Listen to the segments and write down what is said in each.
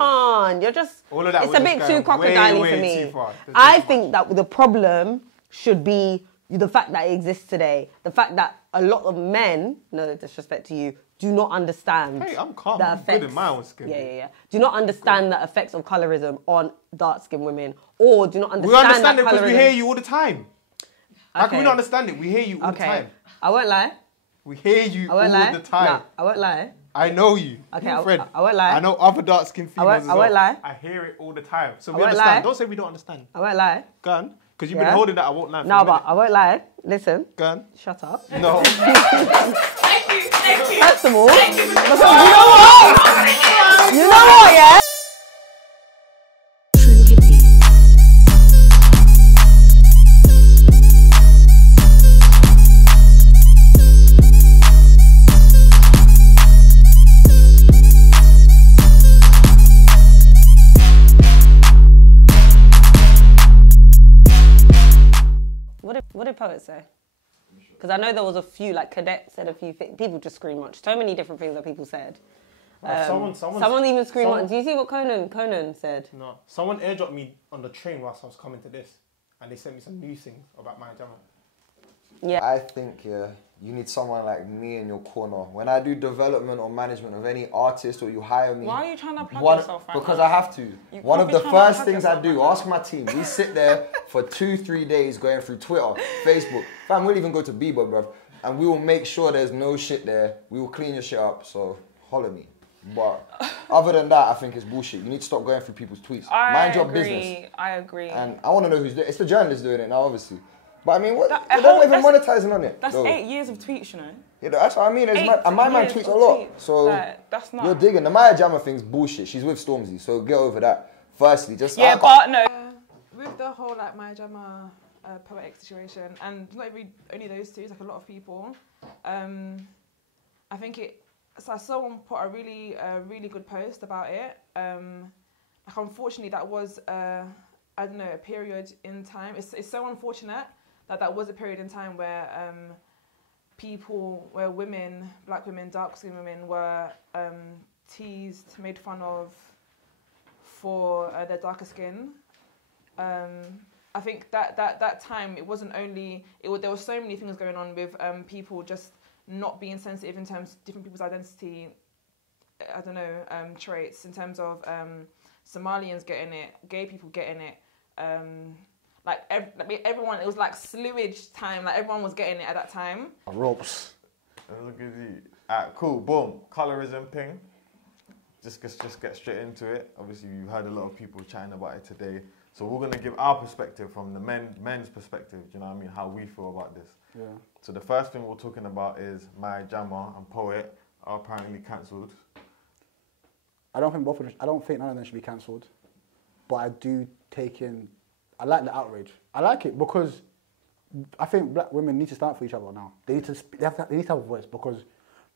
on, you're just. All of that it's a bit too crocodile-y for me. I think that the problem should be the fact that it exists today. The fact that a lot of men, no disrespect to you, do not understand. Hey, I'm calm. The I'm effects, good in my own skin. Yeah. Do not understand the effects of colorism on dark-skinned women, or do not understand. We understand that it because we colorism- hear you all the time. How can we not understand it? We hear you all the time. I won't lie. We hear you all the time. No, I won't lie. I know you. Okay, I won't lie. I know other dark-skinned females as well. I won't lie. I hear it all the time. So we won't understand. lie. Don't say we don't understand. I won't lie. Go on. Because you've been holding that I won't lie for a No, minute. but I won't lie. Listen. Go on. Shut up. No. Thank you. First of all, Thank you. because you know what? You know what, yeah? What did poets say? Because I know there was a few, like Cadet said a few things. People just screamed much. So many different things that people said. Someone even screamed much. Do you see what Conan said? No. Someone airdropped me on the train whilst I was coming to this. And they sent me some new things about my Jama. Yeah. I think, you need someone like me in your corner. When I do development or management of any artist or you hire me... Why are you trying to plug yourself right Because now? I have to. One of the first things I do, ask my team. We sit there for 2-3 days going through Twitter, Facebook. Fam, we'll even go to Bieber, bruv. And we will make sure there's no shit there. We will clean your shit up, so holler me. But other than that, I think it's bullshit. You need to stop going through people's tweets. Mind your business. I agree. And I want to know who's doing it. It's the journalists doing it now, obviously. But I mean, what? They're not even monetizing on it. That's 8 years of tweets, you know. Yeah, that's what I mean. And my man tweets a lot. So that's not. You're digging. The Maya Jama thing's bullshit. She's with Stormzy, so get over that. Firstly, just but no. With the whole like Maya Jama poetic situation, and not only those two, it's like a lot of people. I think so someone put a really good post about it. Like unfortunately, that was I don't know, a period in time. It's so unfortunate that was a period in time where women, black women, dark-skinned women were teased, made fun of for their darker skin. I think that time, it wasn't only, there were so many things going on with people just not being sensitive in terms of different people's identity, I don't know, traits, in terms of Somalians getting it, gay people getting it, everyone, it was like slewage time, like everyone was getting it at that time. Ropes. Look at you. Alright, cool, boom. Colorism ping. Just get straight into it. Obviously, you've heard a lot of people chatting about it today. So we're going to give our perspective from the men's perspective, do you know what I mean, how we feel about this. Yeah. So the first thing we're talking about is Maya Jama and Poet are apparently cancelled. I don't think none of them should be cancelled. But I do take in, I like the outrage. I like it because I think black women need to stand up for each other now. They need to have a voice, because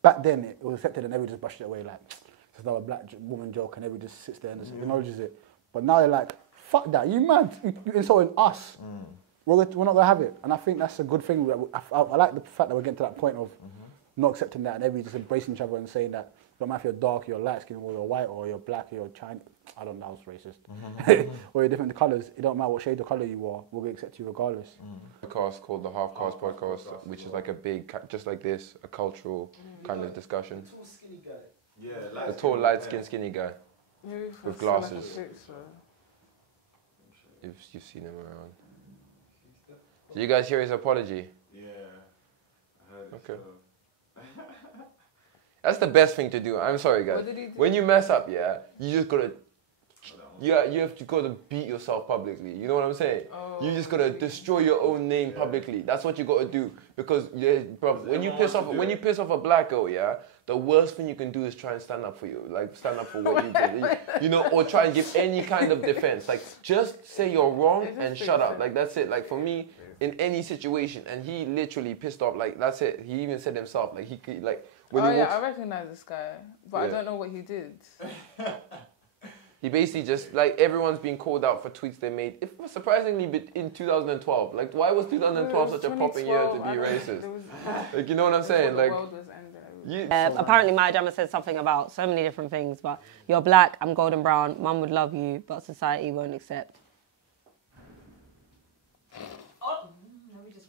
back then it was accepted and everyone just brushed it away like, it's another black woman joke, and everyone just sits there and just acknowledges it. But now they're like, fuck that, you mad, you insulting us. We're not going to have it. And I think that's a good thing. I like the fact that we're getting to that point of not accepting that and everybody just embracing each other and saying that no matter if you're dark, you're light skinned, or you're white, or you're black, or you're Chinese. I don't know, it's racist. Or you're different colours. It don't matter what shade of colour you are, we'll accept you regardless. A podcast called the Half Caste Podcast, which is like a big, just like this, a cultural kind of discussion. The tall, skinny guy. Yeah, the tall, light-skinned, skinny guy with glasses. If you've seen him around. Did you guys hear his apology? Yeah, I heard it. Okay. That's the best thing to do. I'm sorry, guys. What did he do? When you mess up, you just gotta, you have to go to beat yourself publicly. You know what I'm saying? You just gotta destroy your own name publicly. That's what you gotta do, because bro, when you piss off a black girl, the worst thing you can do is try and stand up for you, like stand up for what you did, you know, or try and give any kind of defense. Like just say you're wrong and shut up. Like that's it. Like for me, in any situation, and he literally pissed off. Like that's it. He even said himself, like he could, like. I recognize this guy, but I don't know what he did. He basically just, like, everyone's been called out for tweets they made. It was surprisingly in 2012. Like, why was 2012 such a popping year to be racist? Like, you know what I'm saying? Like, the world was ending. Apparently, my Jama said something about so many different things, but you're black, I'm golden brown, mum would love you, but society won't accept.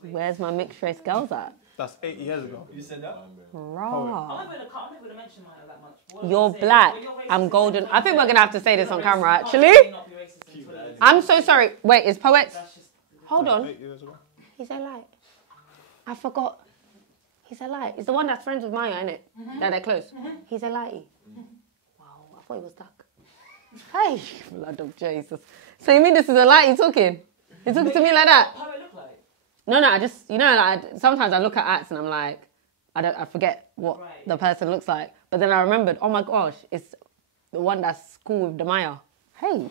Where's my mixed race girls at? That's 8 years ago. You said that? Raw. I'm not going to mention mine that much. You're black, I'm golden. I think we're going to have to say this on camera, actually. I'm so sorry. Wait, is Poets? Hold on. 8 years ago. He's a light. I forgot. He's a light. He's the one that's friends with Maya, isn't it? That they're close. He's a lighty. Wow, I thought he was dark. Hey, blood of Jesus. So you mean this is a lighty talking? He's talking to me like that? How do I look like? No, I just, like, sometimes I look at acts and I'm like, I forget what the person looks like. But then I remembered, oh my gosh, it's the one that's cool with the Maya. Hey.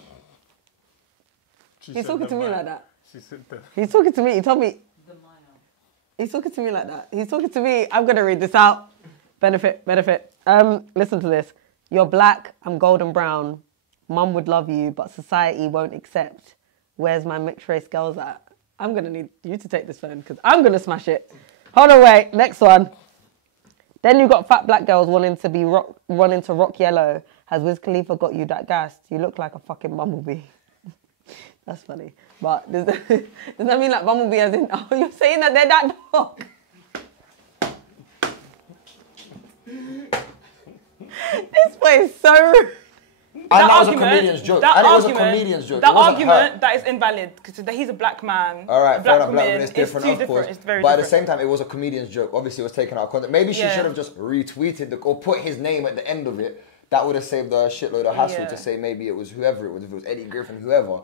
He's talking to me like that. She said that. He's talking to me. He told me. He's talking to me like that. He's talking to me. I'm going to read this out. Benefit. Listen to this. You're black, I'm golden brown. Mum would love you, but society won't accept. Where's my mixed race girls at? I'm going to need you to take this phone because I'm going to smash it. Hold on, wait. Next one. Then you got fat black girls wanting to rock yellow. Has Wiz Khalifa got you that gassed? You look like a fucking bumblebee. That's funny. But does that mean like bumblebee as in, oh, you're saying that they're that dark? This boy is so rude. And that was a comedian's joke. And it was a comedian's joke. That argument, that is invalid because he's a black man. All right, fair enough. Black Black woman is different, of course. It's very but different. at the same time, it was a comedian's joke. Obviously, it was taken out of context. Maybe she should have just retweeted or put his name at the end of it. That would have saved her a shitload of hassle to say maybe it was whoever it was, if it was Eddie Griffin, whoever.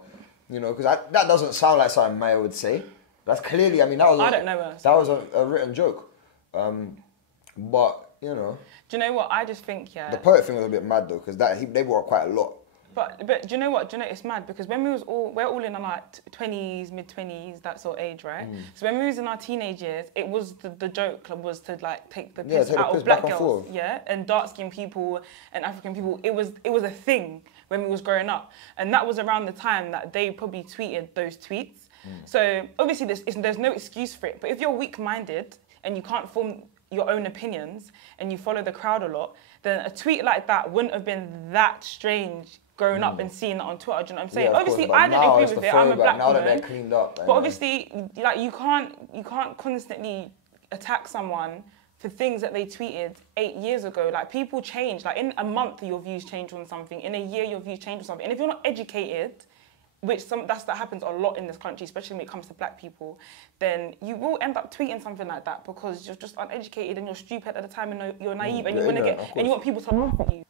You know, because that doesn't sound like something Maya would say. That's clearly, I mean, that was I don't know her. That was a written joke. But, you know. Do you know what? I just think, The poet thing was a bit mad though, because they brought quite a lot. But do you know what? It's mad because when we're all in our like 20s, mid-20s, that sort of age, right? So when we was in our teenage years, it was the joke was to like take the piss out of black girls, and dark-skinned people and African people. It was a thing when we was growing up, and that was around the time that they probably tweeted those tweets. So obviously there's no excuse for it. But if you're weak-minded and you can't form your own opinions and you follow the crowd a lot, then a tweet like that wouldn't have been that strange growing up and seeing that on Twitter. Do you know what I'm saying? Yeah, obviously, course, I didn't agree with it. I'm a black now woman. That they're cleaned up. But obviously, like you can't constantly attack someone for things that they tweeted 8 years ago. Like people change. Like in a month, your views change on something. In a year, your views change on something. And if you're not educated, that happens a lot in this country, especially when it comes to black people, then you will end up tweeting something like that because you're just uneducated and you're stupid at the time and you're naive and you want people to laugh at you.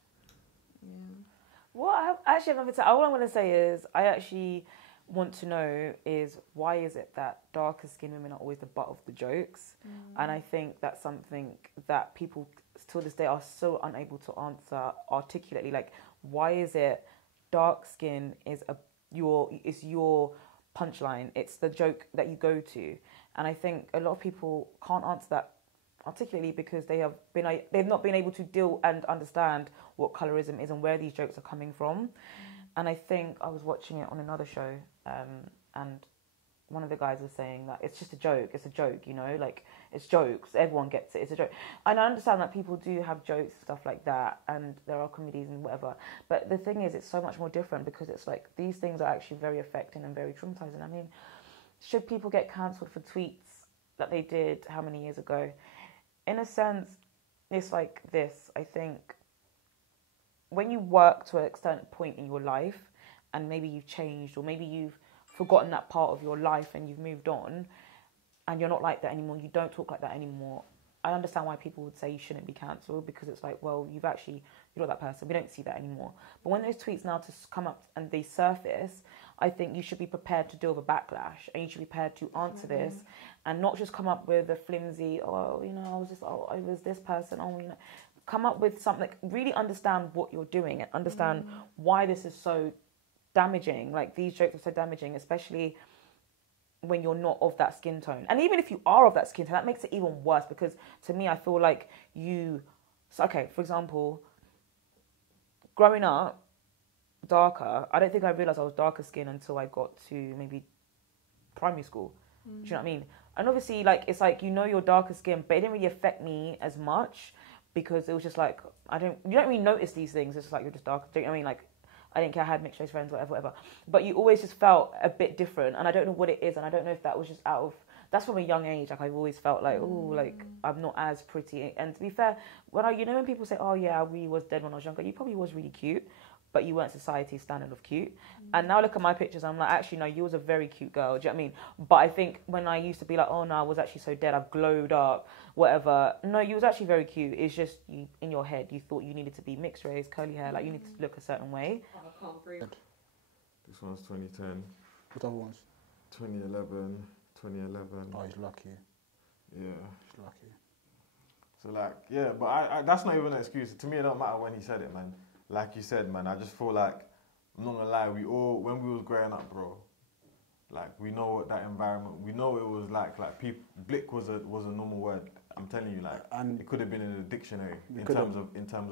Well, I actually have nothing to say. All I'm going to say is I actually want to know is why is it that darker skinned women are always the butt of the jokes? And I think that's something that people to this day are so unable to answer articulately. Like, why is it dark skin is your punchline? It's the joke that you go to. And I think a lot of people can't answer that articulately because they've not been able to deal and understand what colorism is and where these jokes are coming from. And I think I was watching it on another show, and one of the guys was saying that it's just a joke. It's a joke, you know, like it's jokes. Everyone gets it. It's a joke. And I understand that people do have jokes, stuff like that, and there are comedies and whatever. But the thing is, it's so much more different because it's like these things are actually very affecting and very traumatizing. I mean, should people get cancelled for tweets that they did how many years ago? In a sense, it's like this. I think when you work to a certain point in your life and maybe you've changed or maybe you've forgotten that part of your life and you've moved on and you're not like that anymore, you don't talk like that anymore, I understand why people would say you shouldn't be cancelled because it's like, well, you're not that person. We don't see that anymore. But when those tweets now to come up and they surface, I think you should be prepared to deal with a backlash and you should be prepared to answer this and not just come up with a flimsy, oh, you know, I was this person, oh, you know. Come up with something, like, really understand what you're doing and understand why this is so damaging. Like, these jokes are so damaging, especially when you're not of that skin tone. And even if you are of that skin tone, that makes it even worse because to me, I feel like for example, growing up darker, I don't think I realised I was darker skin until I got to maybe primary school. Do you know what I mean? And obviously, like, it's like, you know, you're darker skin, but it didn't really affect me as much. because it was just like, you don't really notice these things. It's just like, you're just dark. Do you know what I mean? Like, I didn't care, I had mixed race friends, whatever. But you always just felt a bit different, and I don't know what it is, and I don't know if that was just that's from a young age. Like, I've always felt like, oh, like, I'm not as pretty. And to be fair, when people say, oh yeah, I really was dead when I was younger, you probably was really cute, but you weren't society's standard of cute. And now look at my pictures, I'm like, actually, no, you was a very cute girl. Do you know what I mean? But I think when I used to be like, oh no, I was actually so dead, I've glowed up, whatever. No, you was actually very cute. It's just you, in your head, you thought you needed to be mixed race, curly hair, like you need to look a certain way. I can't breathe. This one's 2010. What other ones? 2011. Oh, he's lucky. Yeah. He's lucky. So like, yeah, but I that's not even an excuse. To me, it don't matter when he said it, man. Like you said, man, I just feel like, I'm not gonna lie, when we was growing up, bro, like, we know what that environment, we know it was like people, blick was a normal word. I'm telling you, like, and it could have been in the dictionary in terms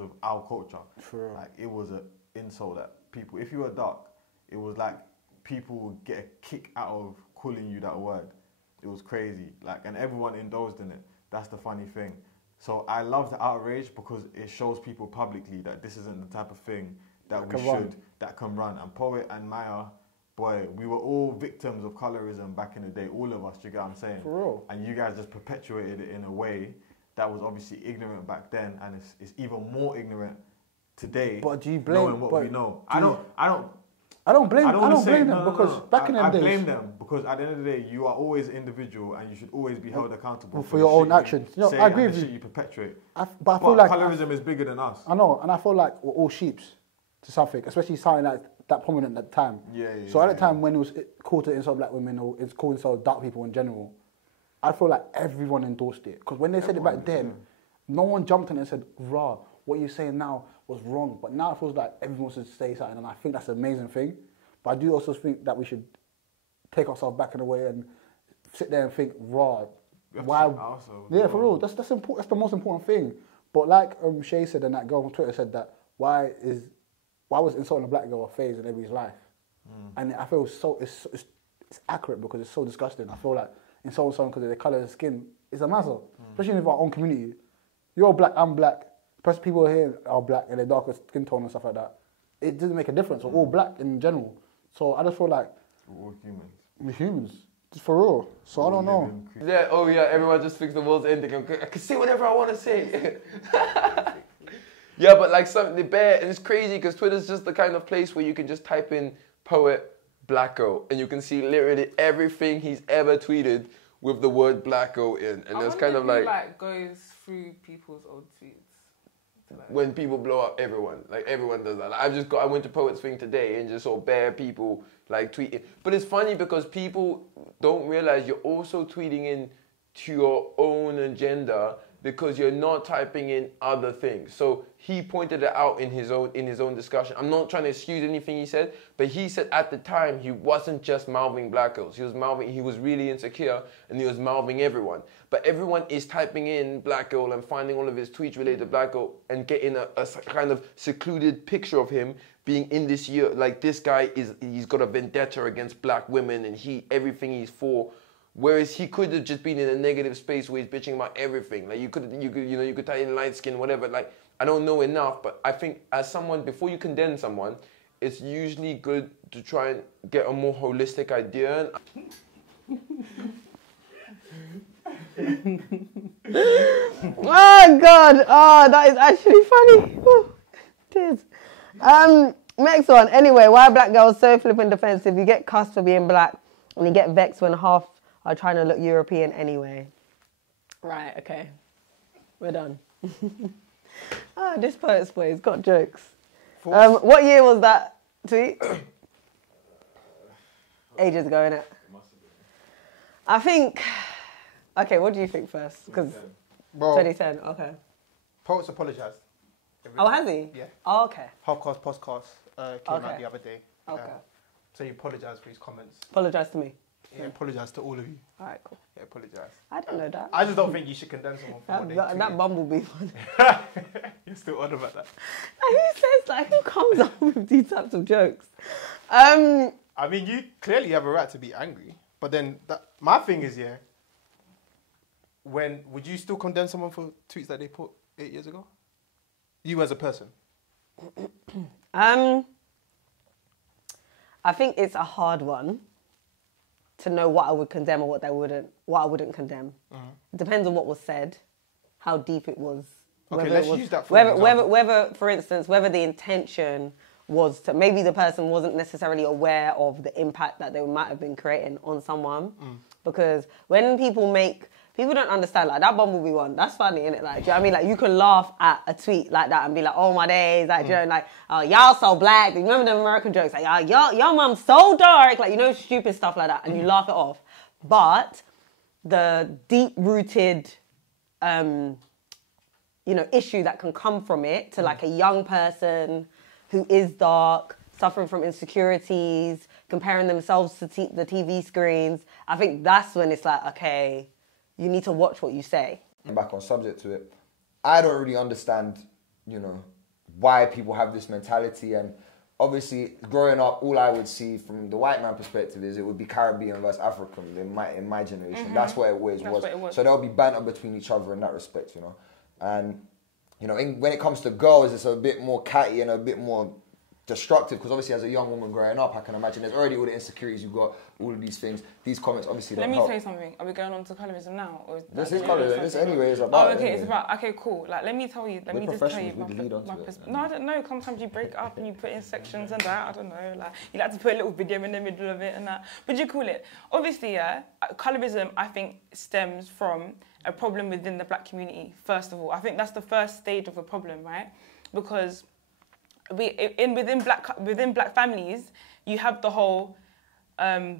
of our culture. True. Like, it was an insult that people, if you were dark, it was like people would get a kick out of calling you that word. It was crazy, like, and everyone indulged in it. That's the funny thing. So I love the outrage because it shows people publicly that this isn't the type of thing that can run. And Poet and Maya, boy, we were all victims of colorism back in the day, all of us, do you get what I'm saying? For real. And you guys just perpetuated it in a way that was obviously ignorant back then, and it's even more ignorant today. But do you blame knowing what we know? I don't blame them because back in the days, I blame them because at the end of the day, you are always individual and you should always be held accountable for your own actions. You know, I agree with you. Shit you perpetuate. But I feel like colorism is bigger than us. I know, and I feel like we're all sheeps to something, especially something like that prominent at the time. So at the time when it was cool to insult black women or it's cool to insult dark people in general, I feel like everyone endorsed it because when they said it back then, no one jumped in and said, "Rah, what you're saying now was wrong." But now it feels like everyone wants to say something, and I think that's an amazing thing. But I do also think that we should take ourselves back in a way and sit there and think, "Raw, why?" Yeah, for real. That's important. That's the most important thing. But like Shay said, and that girl on Twitter said that why was insulting a black girl a phase in everybody's life? And I feel it's accurate because it's so disgusting. I feel like insulting someone because of their colour of skin is a matter, especially in our own community. You're black, I'm black. Plus, people here are black and they're darker skin tone and stuff like that. It doesn't make a difference. We're all black in general. So I just feel like we're all humans. We're humans, just for real. So I don't know. Yeah. Oh yeah. Everyone just thinks the world's ending. I can say whatever I want to say. Yeah, but like something bare, and it's crazy because Twitter's just the kind of place where you can just type in Poet Black Girl and you can see literally everything he's ever tweeted with the word Black Girl in, and it's kind of like goes through people's old tweets. When people blow up everyone does that. Like, I went to Poet's thing today and just saw bare people like tweeting. But it's funny because people don't realize you're also tweeting in to your own agenda because you're not typing in other things. So he pointed it out in his own discussion. I'm not trying to excuse anything he said, but he said at the time he wasn't just mouthing black girls. He was really insecure and he was mouthing everyone. But everyone is typing in black girl and finding all of his tweets related to black girl and getting a kind of secluded picture of him being in this year. Like, this guy he's got a vendetta against black women and everything he's for. Whereas he could have just been in a negative space where he's bitching about everything. Like, you could tie in light skin, whatever. Like, I don't know enough, but I think as someone, before you condemn someone, it's usually good to try and get a more holistic idea. Oh God! Oh, that is actually funny. It is. Next one. Anyway, why are black girls so flipping defensive? You get cussed for being black, and you get vexed when half are trying to look European anyway. Right. Okay. We're done. This Poet's boy's got jokes. What year was that tweet? Ages ago, innit? I think. Okay, what do you think first? Because 2010. Okay. Poet's apologised. Oh, has he? Yeah. Oh, okay. Half-cast podcast came out the other day. Okay. So he apologised for his comments. Apologise to me. Yeah, apologise to all of you. All right, cool. Yeah, apologise. I don't know that. I just don't think you should condemn someone for what they tweeted. That bumblebee one. You're still on about that. Who comes up with these types of jokes? I mean, you clearly have a right to be angry. But then, my thing is, would you still condemn someone for tweets that they put 8 years ago? You as a person? I think it's a hard one to know what I would condemn or what I wouldn't condemn. It depends on what was said, how deep it was. Okay, let's use that for an example. Whether, for instance, whether the intention was to, maybe the person wasn't necessarily aware of the impact that they might have been creating on someone. Because when people don't understand, like that Bumblebee one, that's funny, innit? Like, do you know what I mean? Like, you can laugh at a tweet like that and be like, oh my days, like, do you know, like, oh, y'all so black. You remember the American jokes? Like, oh, your mom's so dark. Like, you know, stupid stuff like that. And you laugh it off. But the deep-rooted, issue that can come from it to, like, a young person who is dark, suffering from insecurities, comparing themselves to the TV screens, I think that's when it's like, okay, you need to watch what you say. Back on subject to it, I don't really understand, why people have this mentality. And obviously, growing up, all I would see from the white man perspective is it would be Caribbean versus African in my generation. That's what it always was. So there'll be banter between each other in that respect, And, when it comes to girls, it's a bit more catty and a bit more destructive, because obviously as a young woman growing up, I can imagine there's already all the insecurities you've got, all of these things, these comments obviously don't help. Let me say something. Are we going on to colorism now? Or this is colorism. This anyway is about. Oh, okay, it's about. Okay, cool. Like, let me tell you. Let me just tell you my perspective. No, I don't know. Sometimes you break up and you put in sections and that. I don't know. Like, you like to put a little video in the middle of it and that. But you call it. Obviously, yeah. Colorism, I think, stems from a problem within the black community. First of all, I think that's the first stage of a problem, right? Because within black families, you have the whole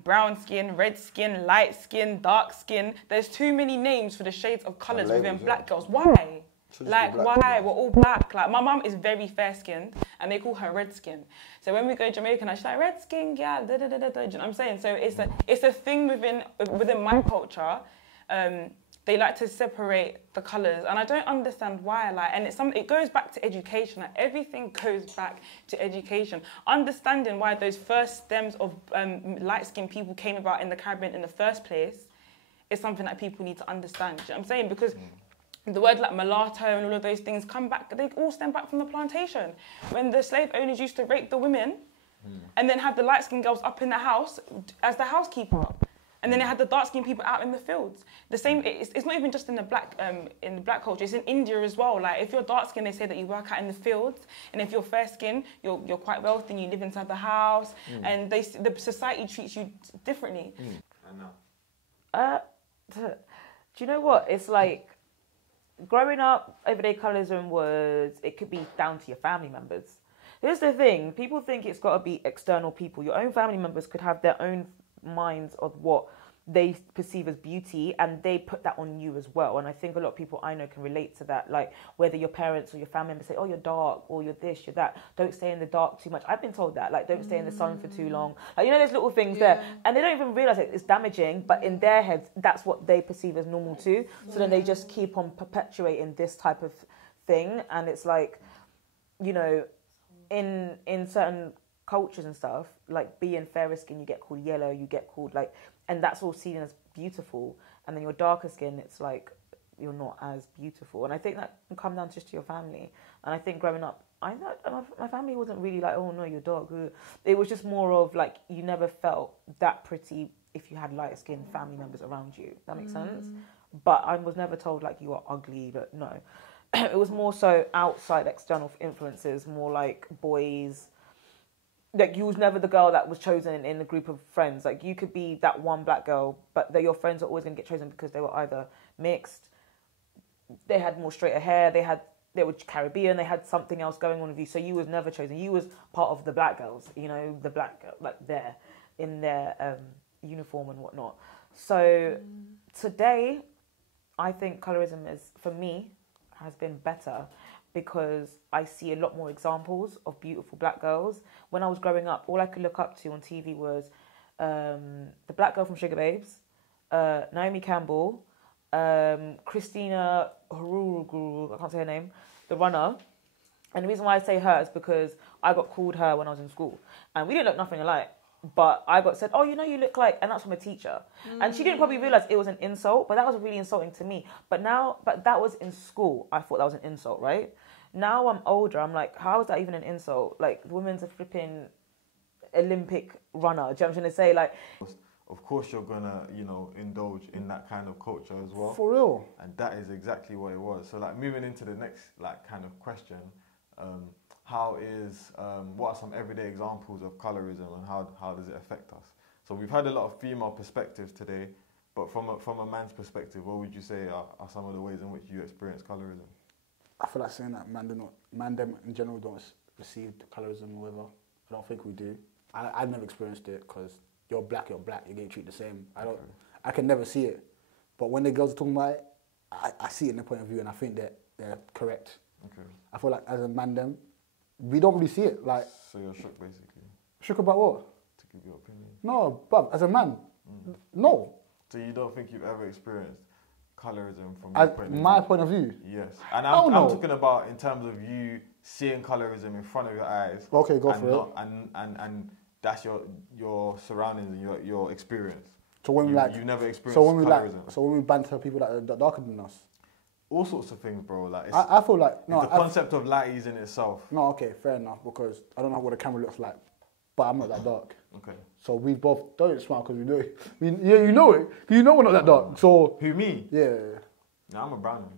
brown skin, red skin, light skin, dark skin. There's too many names for the shades of colours within black girls. Why? Like, why? We're all black. Like, my mum is very fair-skinned, and they call her red skin. So when we go Jamaican, she's like, red skin, yeah, da da da da da. Do you know what I'm saying? So it's a thing within my culture. They like to separate the colours, and I don't understand why. Like, and it goes back to education. Like, everything goes back to education. Understanding why those first stems of light-skinned people came about in the Caribbean in the first place is something that people need to understand. Do you know what I'm saying? Because the word like mulatto and all of those things come back. They all stem back from the plantation, when the slave owners used to rape the women, and then have the light-skinned girls up in the house as the housekeeper. And then they had the dark-skinned people out in the fields. The same. It's not even just in the black culture. It's in India as well. Like, if you're dark-skinned, they say that you work out in the fields, and if you're fair-skinned, you're quite wealthy and you live inside the house. And the society treats you differently. I know. Do you know what? It's like, growing up, everyday colorism it could be down to your family members. Here's the thing: people think it's got to be external people. Your own family members could have their own minds of what they perceive as beauty, and they put that on you as well. And I think a lot of people I know can relate to that. Like, whether your parents or your family members say, oh, you're dark, or you're this, you're that, don't stay in the dark too much. I've been told that, like, don't stay in the sun for too long. Like, those little things there, and they don't even realize it's damaging, but in their heads that's what they perceive as normal too. So then they just keep on perpetuating this type of thing. And it's like, in certain cultures and stuff, like, being fairer skin, you get called yellow, you get called like, and that's all seen as beautiful. And then you're darker skin, it's like you're not as beautiful. And I think that can come down just to your family. And I think growing up, my family wasn't really like, oh no, you're dark. It was just more of like, you never felt that pretty if you had light skinned family members around you. That makes sense. But I was never told like you are ugly. But no, it was more so outside external influences, more like boys. Like, you was never the girl that was chosen in a group of friends. Like, you could be that one black girl, but your friends are always going to get chosen because they were either mixed, they had more straighter hair, they were Caribbean, they had something else going on with you. So you was never chosen. You was part of the black girls, the black girl, like, there in their uniform and whatnot. So today, I think colorism is, for me, has been better, because I see a lot more examples of beautiful black girls. When I was growing up, all I could look up to on TV was the black girl from Sugar Babes, Naomi Campbell, Christina Huruguru, I can't say her name, the runner. And the reason why I say her is because I got called her when I was in school. And we didn't look nothing alike. But I got said, oh, you know, you look like, and that's from a teacher. And she didn't probably realize it was an insult, but that was really insulting to me. But that was in school. I thought that was an insult, right? Now I'm older. I'm like, how is that even an insult? Like, women's a flipping Olympic runner. Do you know what I'm trying to say? Like, of course, you're gonna, you know, indulge in that kind of culture as well. For real. And that is exactly what it was. So, like, moving into the next, like, kind of question, what are some everyday examples of colorism and how does it affect us? So we've had a lot of female perspectives today, but from a man's perspective, what would you say are some of the ways in which you experience colorism? I feel like saying that man them in general don't receive colorism or whatever. I don't think we do. I've never experienced it because you're black, you're getting treated the same. I can never see it. But when the girls are talking about it, I see it in their point of view and I think that they're correct. Okay. I feel like as a man them, we don't really see it. Like, so you're shook basically? Shook about what? To give your opinion. No, but as a man, no. So you don't think you've ever experienced colorism from my point of view? Yes. And I'm talking about in terms of you seeing colorism in front of your eyes. Okay, go for it. And that's your surroundings and your experience. So when you've never experienced colorism. So when we banter people that are darker than us. All sorts of things, bro. Like I feel like the concept of lighties in itself. No, okay, fair enough. Because I don't know what the camera looks like, but I'm not that dark. Okay. So we both don't smile because we know it. You know it. You know we're not that dark. So who, me? Yeah. No, I'm a brown.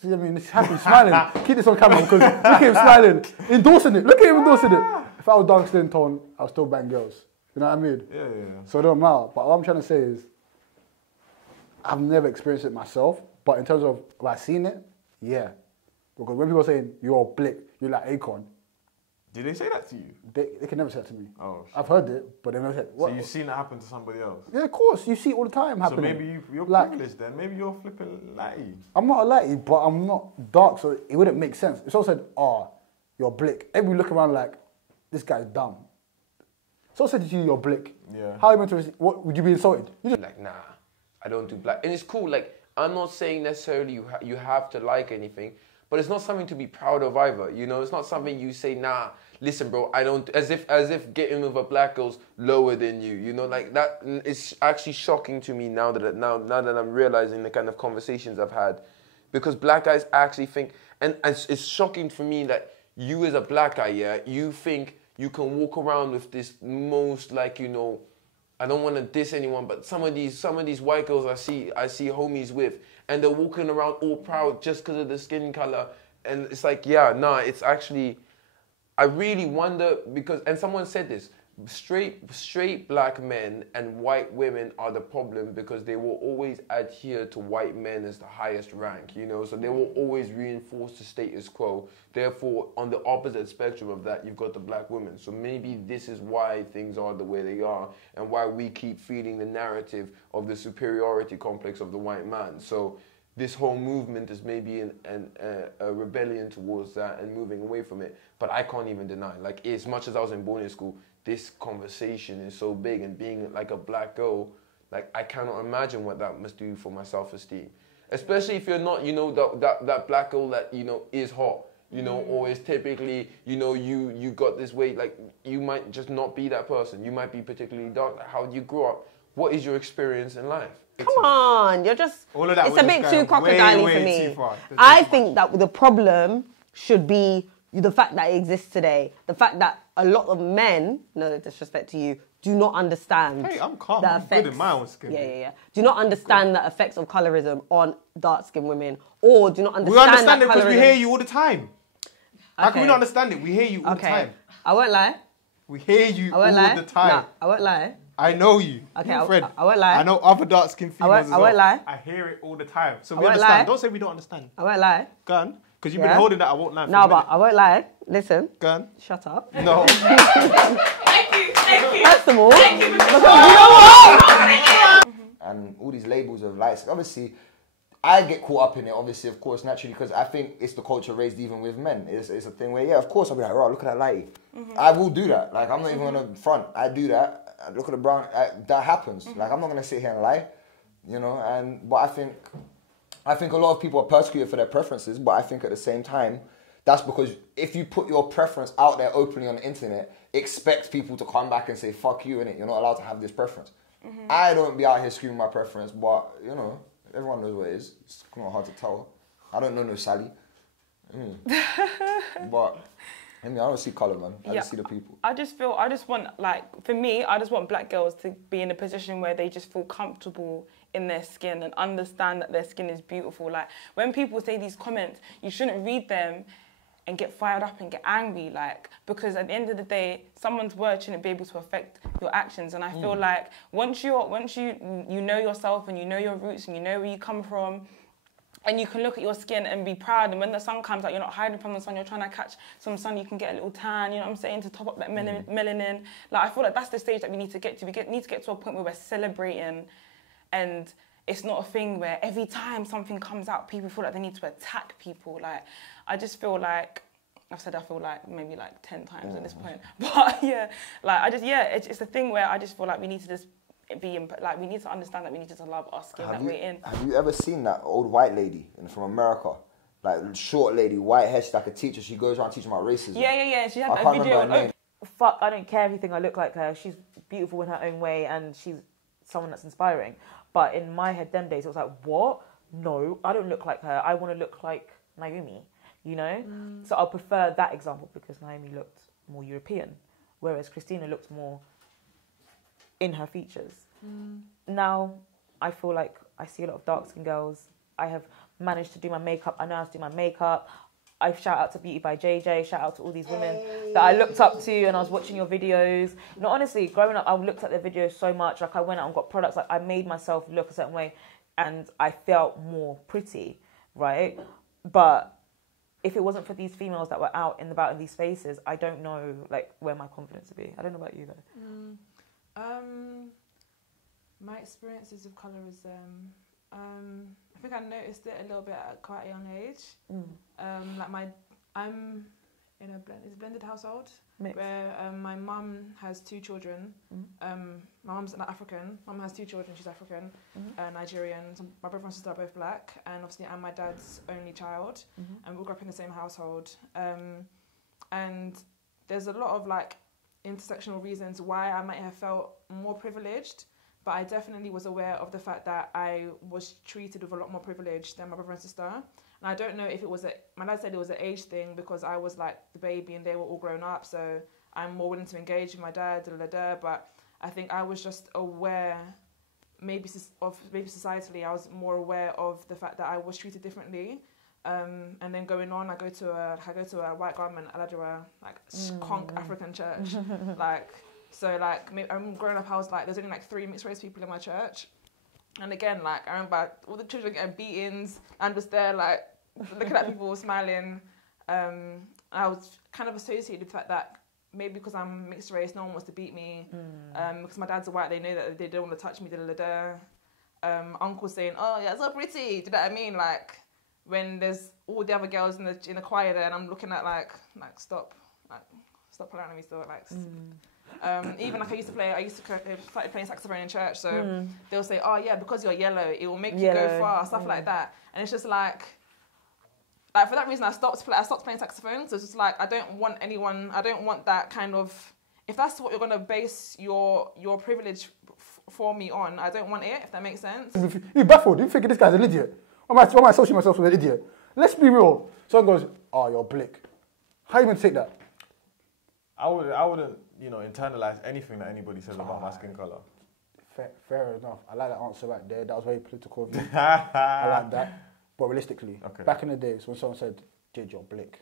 See what I mean? He's happy, smiling. Keep this on camera because look at him smiling, endorsing it. Look at him endorsing it. If I was dark skin tone, I'll still bang girls. You know what I mean? Yeah. So it don't matter. But what I'm trying to say is, I've never experienced it myself. But in terms of have I seen it, yeah. Because when people are saying you're Blick, you're like Akon. Did they say that to you? They can never say that to me. Oh. I've heard it, but they never said. So you've seen it happen to somebody else? Yeah, of course. You see it all the time happening. So maybe you're privileged then. Maybe you're flipping lighty. I'm not a lighty, but I'm not dark, so it wouldn't make sense. If someone said, "Oh, you're Blick," everybody look around like, "This guy's dumb." Someone said to you, "You're Blick." Yeah. How are you meant to? What would you be insulted? You just like, nah, I don't do black, and it's cool. Like, I'm not saying necessarily you have to like anything, but it's not something to be proud of either. You know, it's not something you say, nah, listen, bro, I don't, as if getting with a black girl's lower than you. You know, like that is actually shocking to me now that I'm realizing the kind of conversations I've had, because black guys actually think, and it's shocking for me that you as a black guy, yeah, you think you can walk around with this most, like, you know, I don't want to diss anyone, but some of these white girls I see homies with, and they're walking around all proud just because of the skin color, and it's like, yeah, nah, it's actually, I really wonder because, and someone said this, straight black men and white women are the problem because they will always adhere to white men as the highest rank, you know, so they will always reinforce the status quo. Therefore, on the opposite spectrum of that, you've got the black women. So maybe this is why things are the way they are and why we keep feeding the narrative of the superiority complex of the white man. So this whole movement is maybe a rebellion towards that and moving away from it. But I can't even deny, like, as much as I was in boarding school, this conversation is so big, and being like a black girl, like, I cannot imagine what that must do for my self-esteem. Especially if you're not, you know, that black girl that, you know, is hot, you know, or is typically, you know, you got this weight, like, you might just not be that person. You might be particularly dark. Like, how do you grow up? What is your experience in life? Come on, you're just, it's a bit too crocodile-y for me. I think that the problem should be the fact that it exists today. The fact that a lot of men, no disrespect to you, do not understand. Hey, I'm calm. I'm good in my own skin. Yeah. Do not understand the effects of colorism on dark-skinned women, or do not understand. We understand it because we hear you all the time. How can we not understand it? We hear you all the time. I won't lie. We hear you all the time. No, I won't lie. I know you. Okay, I won't lie. I know other dark-skinned females as well. I won't lie. I hear it all the time. So we understand. Lie. Don't say we don't understand. I won't lie. Go on. Because you've been holding that I won't lie for No, but I won't lie. Listen. Go on. Shut up. No. Thank you. First of all. Thank you. Because you know what? And all these labels of lights, obviously, I get caught up in it, obviously, of course, naturally, because I think it's the culture raised even with men. It's a thing where, yeah, of course, I'll be like, right, look at that lighty. I will do that. Like, I'm not even going to front. I do that. Look at the brown. That happens. Like, I'm not going to sit here and lie, you know, but I think a lot of people are persecuted for their preferences, but I think at the same time, That's because if you put your preference out there openly on the internet, expect people to come back and say, fuck you, innit? You're not allowed to have this preference. I don't be out here screaming my preference, but, you know, everyone knows what it is. It's not hard to tell. I don't know no Sally. But, I mean, I don't see colour, man. I just see the people. I just want, like, for me, I just want black girls to be in a position where they just feel comfortable in their skin and understand that their skin is beautiful. Like, when people say these comments, you shouldn't read them and get fired up and get angry, like, because at the end of the day, someone's word shouldn't be able to affect your actions. And I feel like once you know yourself and you know your roots and you know where you come from, and you can look at your skin and be proud, and when the sun comes out, you're not hiding from the sun, you're trying to catch some sun, you can get a little tan, you know what I'm saying, to top up that melanin. Like, I feel like that's the stage that we need to get to. We need to get to a point where we're celebrating, and it's not a thing where every time something comes out, people feel like they need to attack people. Like, I just feel like, I've said I feel like maybe like 10 times at this point. But yeah, like, it's a thing where I just feel like we need to just we need to understand that we need to love our skin that we're in. Have you ever seen that old white lady from America? Like, short lady, white hair, she's like a teacher. She goes around teaching about racism. Yeah. She had that video. Fuck, I don't care if you think I look like her. She's beautiful in her own way and she's someone that's inspiring. But in my head, them days, it was like, what? No, I don't look like her. I want to look like Naomi, you know? So I'll prefer that example because Naomi looked more European, whereas Christina looked more in her features. Now, I feel like I see a lot of dark-skinned girls. I have managed to do my makeup. I know how to do my makeup. I shout out to Beauty by JJ, shout out to all these women that I looked up to and I was watching your videos. No, honestly, growing up, I looked at their videos so much. Like, I went out and got products. Like, I made myself look a certain way and I felt more pretty, right? But if it wasn't for these females that were out and about in these spaces, I don't know, like, where my confidence would be. I don't know about you, though. My experiences of colorism, I think I noticed it a little bit at quite a young age. I'm in a blended household. Mixed. Where my mum has 2 children. My mum's not African. Mum has 2 children. She's African, Nigerian. So my brother and sister are both black, and obviously I'm my dad's only child, and we grew up in the same household. And there's a lot of like intersectional reasons why I might have felt more privileged, but I definitely was aware of the fact that I was treated with a lot more privilege than my brother and sister. And I don't know if it was my dad said it was an age thing because I was like the baby and they were all grown up, so I'm more willing to engage with my dad, but I think I was just aware, maybe societally, I was more aware of the fact that I was treated differently. And then going on, I go to a white garment Aladura, like conk African church, like. So, like, I'm growing up, I was like, there's only like 3 mixed race people in my church. And again, like, I remember all the children getting beatings. I'm just there, like, looking at people smiling. I was kind of associated with the fact that maybe because I'm mixed race, no one wants to beat me. Because my dad's white, they know that they don't want to touch me. Uncle saying, oh, yeah, so pretty. Do you know what I mean? Like, when there's all the other girls in the choir there, and I'm looking at, like stop playing at me still, like... even like I used to start playing saxophone in church, so they'll say, oh yeah, because you're yellow, it will make you go far, stuff like that. And it's just like for that reason I stopped playing saxophone. So it's just like I don't want that kind of, if that's what you're going to base your privilege for me on, I don't want it, if that makes sense. You're baffled, you think this guy's an idiot. Why am I associating myself with an idiot? Let's be real. Someone goes, oh, you're blick. How are you going to take that? I wouldn't, internalize anything that anybody says about my skin colour. Fair enough. I like that answer right there. That was very political of you. I like that. But realistically, back in the days when someone said, Jid, you're blick,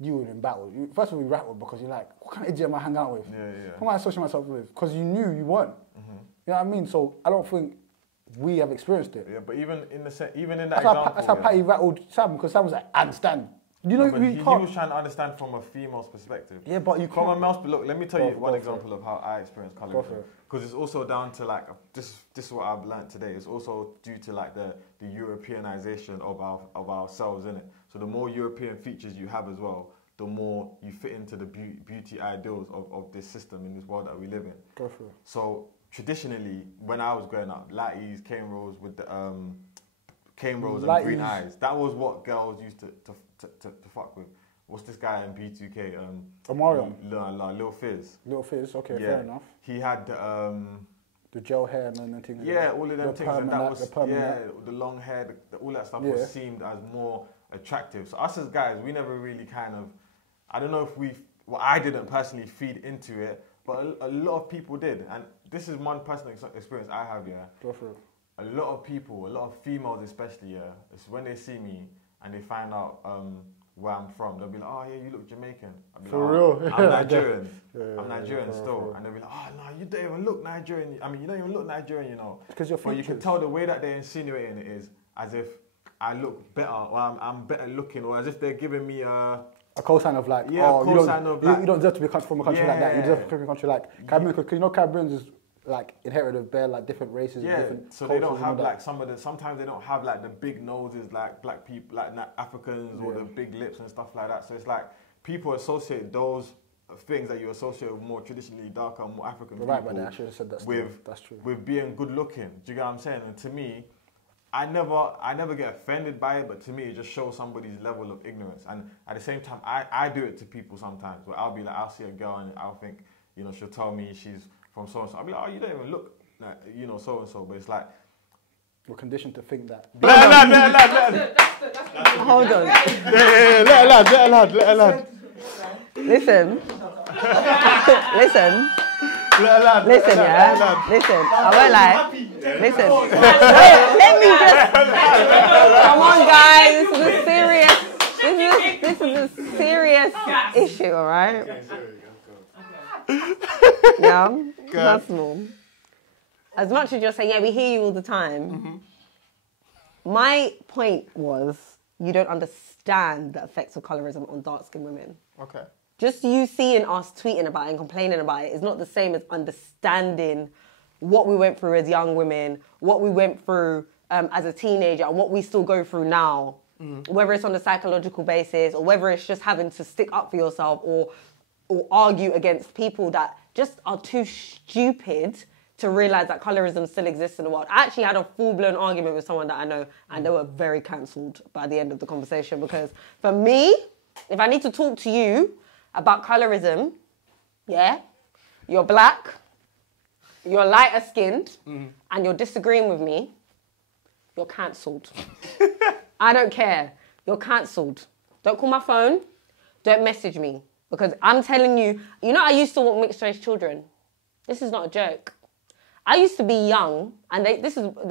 you were in battle. First of all, you rattled because you're like, what kind of idiot am I hanging out with? Who am I associating myself with? Because you knew you weren't. You know what I mean? So I don't think we have experienced it. Yeah, but even in that example... That's how Patty rattled Sam, because Sam was like, I understand. He was trying to understand from a female's perspective. Yeah, but you can't. From a male's... Look, let me tell you one example of how I experience colorism. Because it's also down to, like, this is what I've learned today. It's also due to, like, the Europeanization of ourselves, innit? So the more European features you have as well, the more you fit into the beauty ideals of this system in this world that we live in. Go for it. So traditionally, when I was growing up, lighties, cane rolls with the... cane rolls and green eyes. That was what girls used to to fuck with. What's this guy in B2K? Omarion. Lil Fizz. Lil Fizz, okay, fair enough. He had the gel hair and things. Yeah, all of them things, and that was the long hair, all that stuff was seemed as more attractive. So us as guys, we never really kind of, I don't know if I didn't personally feed into it, but a lot of people did, and this is one personal experience I have. Go for it. A lot of people, a lot of females especially, it's when they see me and they find out where I'm from, they'll be like, oh yeah, you look Jamaican. I'll be For real? I'm Nigerian. I'm Nigerian still. And they'll be like, oh no, you don't even look Nigerian. I mean, you don't even look Nigerian, you know. Because you're But you can tell the way that they're insinuating it is as if I look better, or I'm better looking, or as if they're giving me a co-sign of like, you don't deserve to be from a country like that. You deserve to be from a country like Caribbean, because you know Caribbeans is like inherited of bare like different races. Yeah, different so they don't have like sometimes they don't have like the big noses like black people, like Africans, or the big lips and stuff like that. So it's like people associate those things that you associate with more traditionally darker, more African people. Right, but I should have said that. That's true. With being good looking. Do you get what I'm saying? And to me, I never get offended by it, but to me it just shows somebody's level of ignorance. And at the same time, I do it to people sometimes where I'll be like, I'll see a girl and I'll think, you know, she'll tell me she's from so and so. I'll be like, oh, you don't even look like, you know, so and so. But it's like, we're conditioned to think that. Hold on. Let her lad. Listen. Listen. Listen, yeah. Listen. I won't lie. Listen. Let me just. Come on, guys. This is a serious. This is a serious issue, all right? Yeah. Personal. As much as you're saying, yeah, we hear you all the time. My point was, you don't understand the effects of colorism on dark-skinned women. Okay. Just you seeing us tweeting about it and complaining about it is not the same as understanding what we went through as young women, what we went through as a teenager, and what we still go through now. Whether it's on a psychological basis or whether it's just having to stick up for yourself or argue against people that just are too stupid to realise that colorism still exists in the world. I actually had a full-blown argument with someone that I know, and they were very cancelled by the end of the conversation, because for me, if I need to talk to you about colorism, yeah, you're black, you're lighter skinned, and you're disagreeing with me, you're cancelled. I don't care. You're cancelled. Don't call my phone. Don't message me. Because I'm telling you, you know, I used to want mixed race children. This is not a joke. I used to be young, and they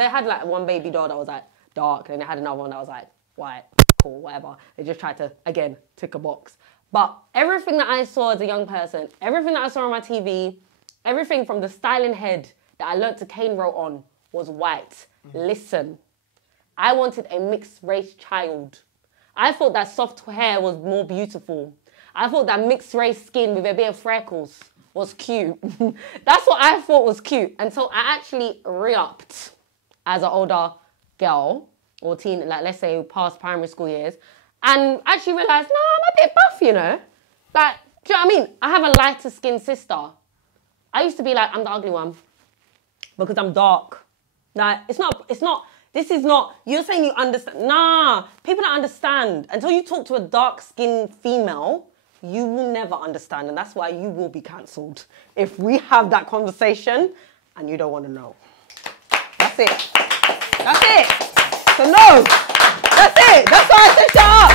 had like one baby doll that was like dark, and they had another one that was like white, cool, whatever. They just tried to, again, tick a box. But everything that I saw as a young person, everything that I saw on my TV, everything from the styling head that I learnt to cane roll on was white. Listen, I wanted a mixed race child. I thought that soft hair was more beautiful. I thought that mixed race skin with a bit of freckles was cute. That's what I thought was cute until I actually re-upped as an older girl or teen, like let's say past primary school years, and actually realised, no, I'm a bit buff, you know? Like, do you know what I mean? I have a lighter skinned sister. I used to be like, I'm the ugly one because I'm dark. Like, this is not, you're saying you understand. Nah, people don't understand. Until you talk to a dark-skinned female, you will never understand, and that's why you will be cancelled if we have that conversation and you don't want to know. That's it. That's it. So no. That's it. That's why I said shut up.